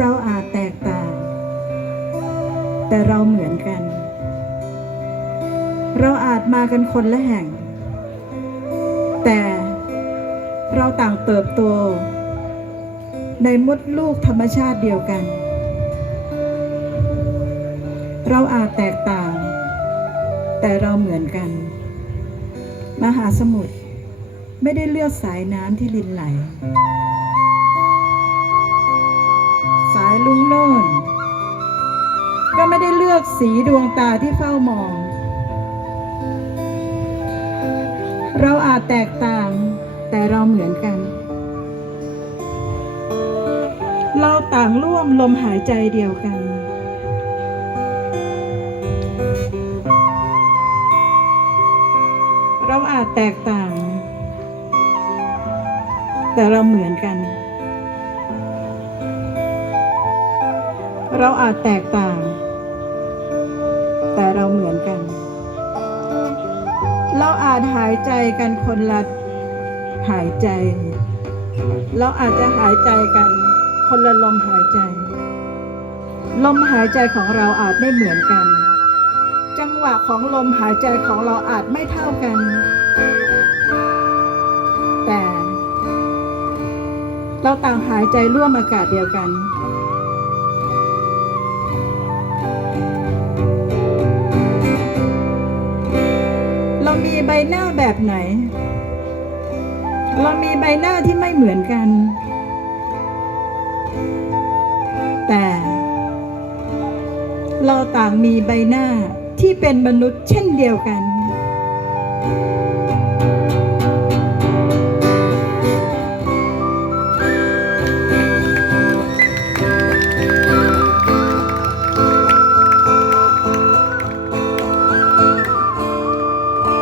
เราอาจแตกต่าง แต่เราเหมือนกัน เราอาจมากันคนละแห่ง แต่เราต่างเติบโต ในมดลูกธรรมชาติเดียวกัน เราอาจแตกต่าง แต่เราเหมือนกัน มหาสมุทรไม่ได้เลือกสายน้ำที่ลินไหล ไม่ได้เลือกสีดวงตาที่เฝ้ามอง เราอาจแตกต่างแต่เราเหมือนกัน เราต่างร่วมลมหายใจเดียวกัน เราอาจแตกต่าง แต่เราเหมือนกันเราอาจแตกต่าง แต่เราเหมือนกัน เราอาจหายใจกันคนละหายใจ เราอาจจะหายใจกันคนละลมหายใจ ลมหายใจของเราอาจไม่เหมือนกัน จังหวะของลมหายใจของเราอาจไม่เท่ากัน แต่ เราต่างหายใจร่วมอากาศเดียวกัน มีใบหน้าแบบไหน เรามีใบหน้าที่ไม่เหมือนกัน แต่ เราต่างมีใบหน้าที่เป็นมนุษย์เช่นเดียวกัน